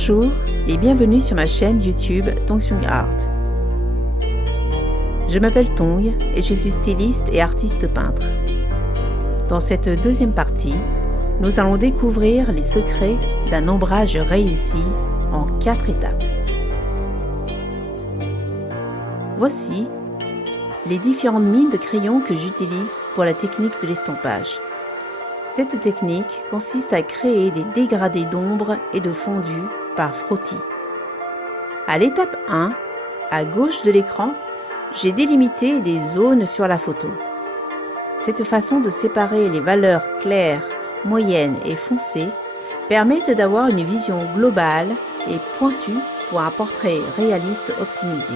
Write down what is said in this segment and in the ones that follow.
Bonjour et bienvenue sur ma chaîne YouTube Tong Art. Je m'appelle Tong et je suis styliste et artiste peintre. Dans cette deuxième partie, nous allons découvrir les secrets d'un ombrage réussi en 4 étapes. Voici les différentes mines de crayons que j'utilise pour la technique de l'estompage. Cette technique consiste à créer des dégradés d'ombre et de fondu par frottis. À l'étape 1, à gauche de l'écran, j'ai délimité des zones sur la photo. Cette façon de séparer les valeurs claires, moyennes et foncées permet d'avoir une vision globale et pointue pour un portrait réaliste optimisé.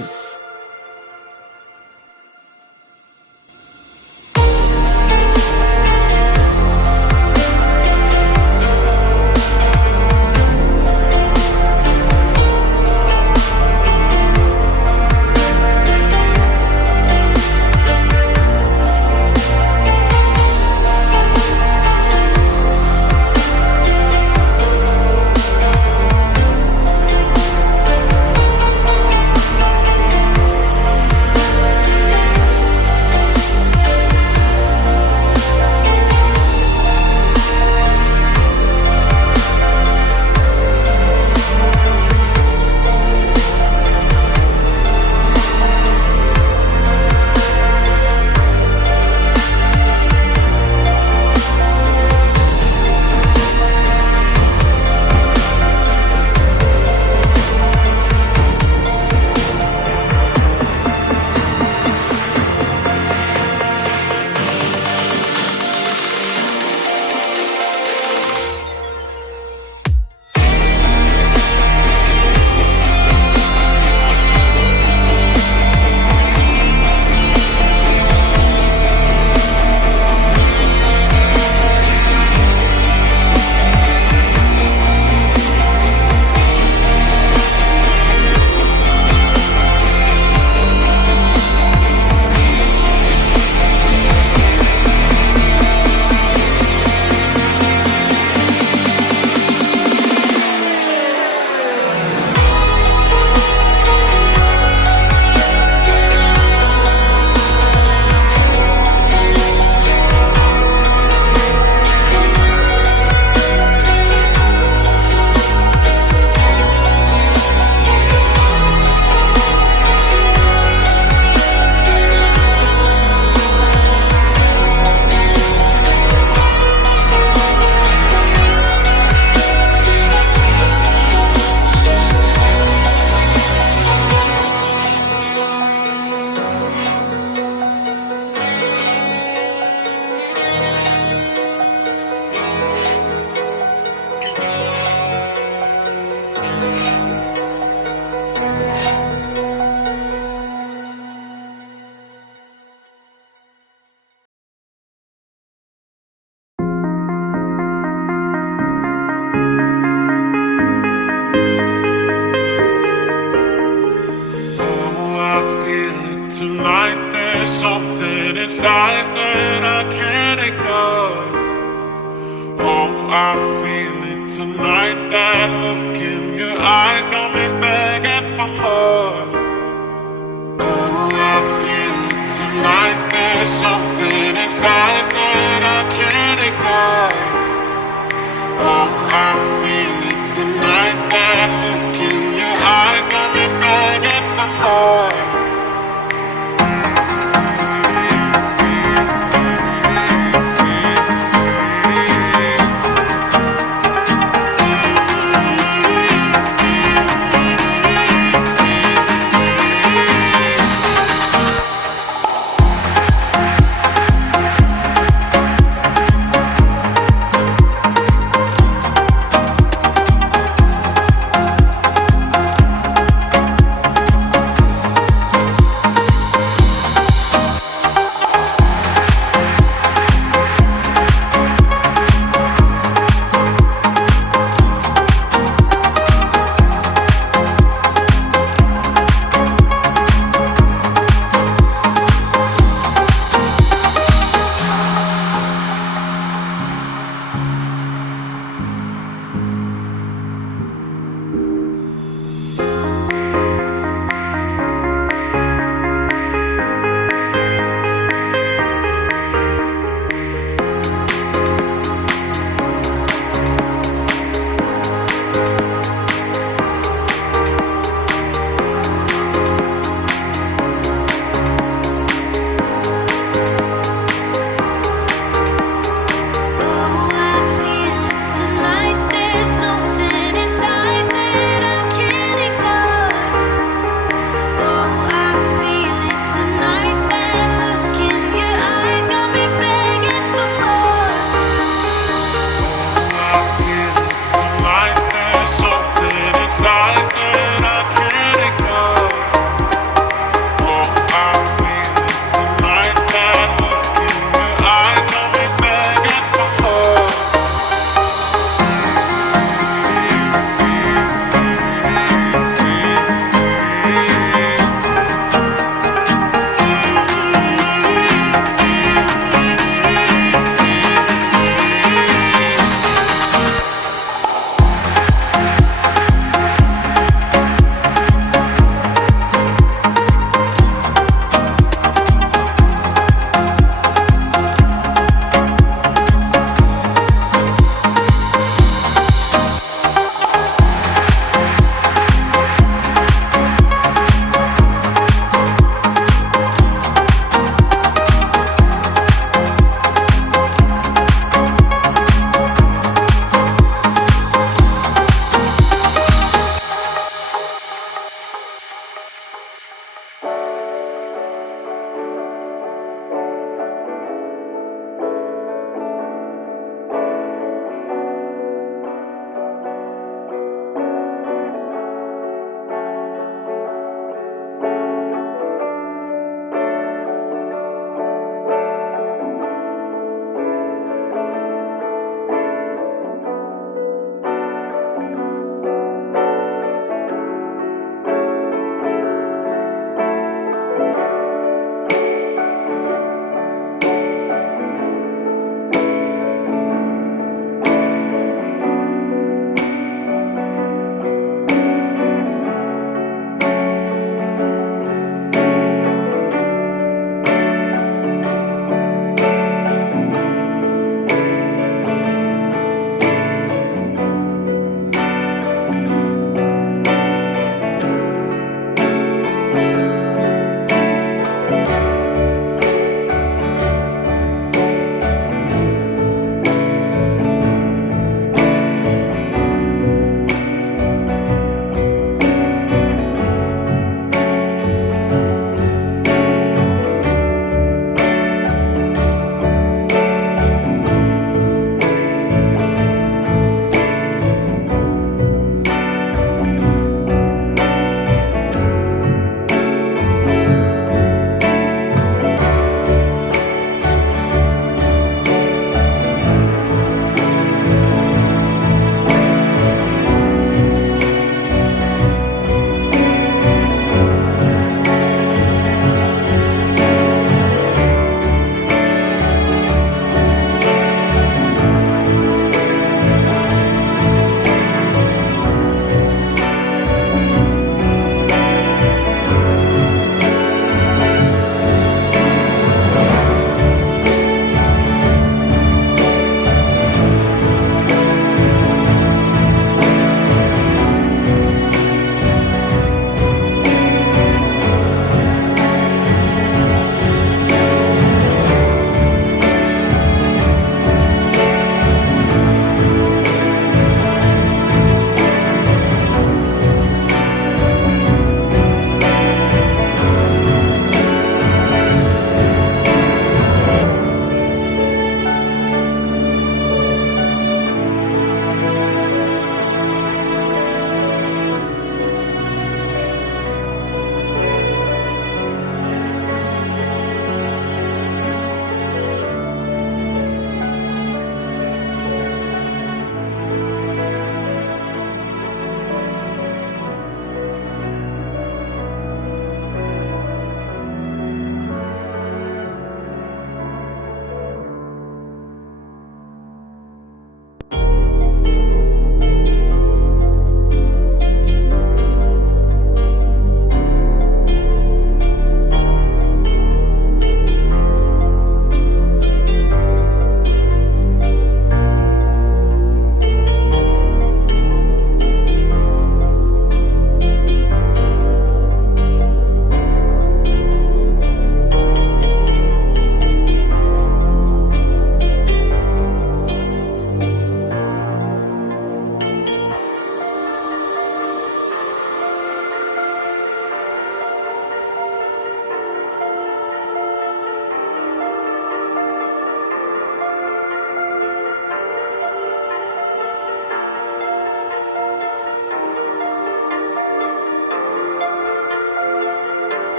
Something inside that I can't ignore. Oh, I feel it tonight. That look in your eyes got me begging for more. Oh, I feel it tonight. There's something inside that I can't ignore. Oh, I feel it tonight. That look in your eyes got me begging for more.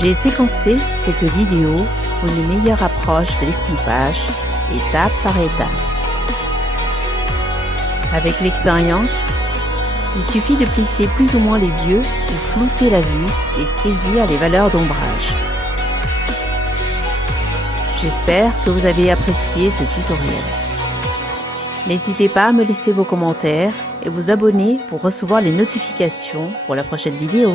J'ai séquencé cette vidéo pour une meilleure approche de l'estompage, étape par étape. Avec l'expérience, il suffit de plisser plus ou moins les yeux ou flouter la vue et saisir les valeurs d'ombrage. J'espère que vous avez apprécié ce tutoriel. N'hésitez pas à me laisser vos commentaires et vous abonner pour recevoir les notifications pour la prochaine vidéo.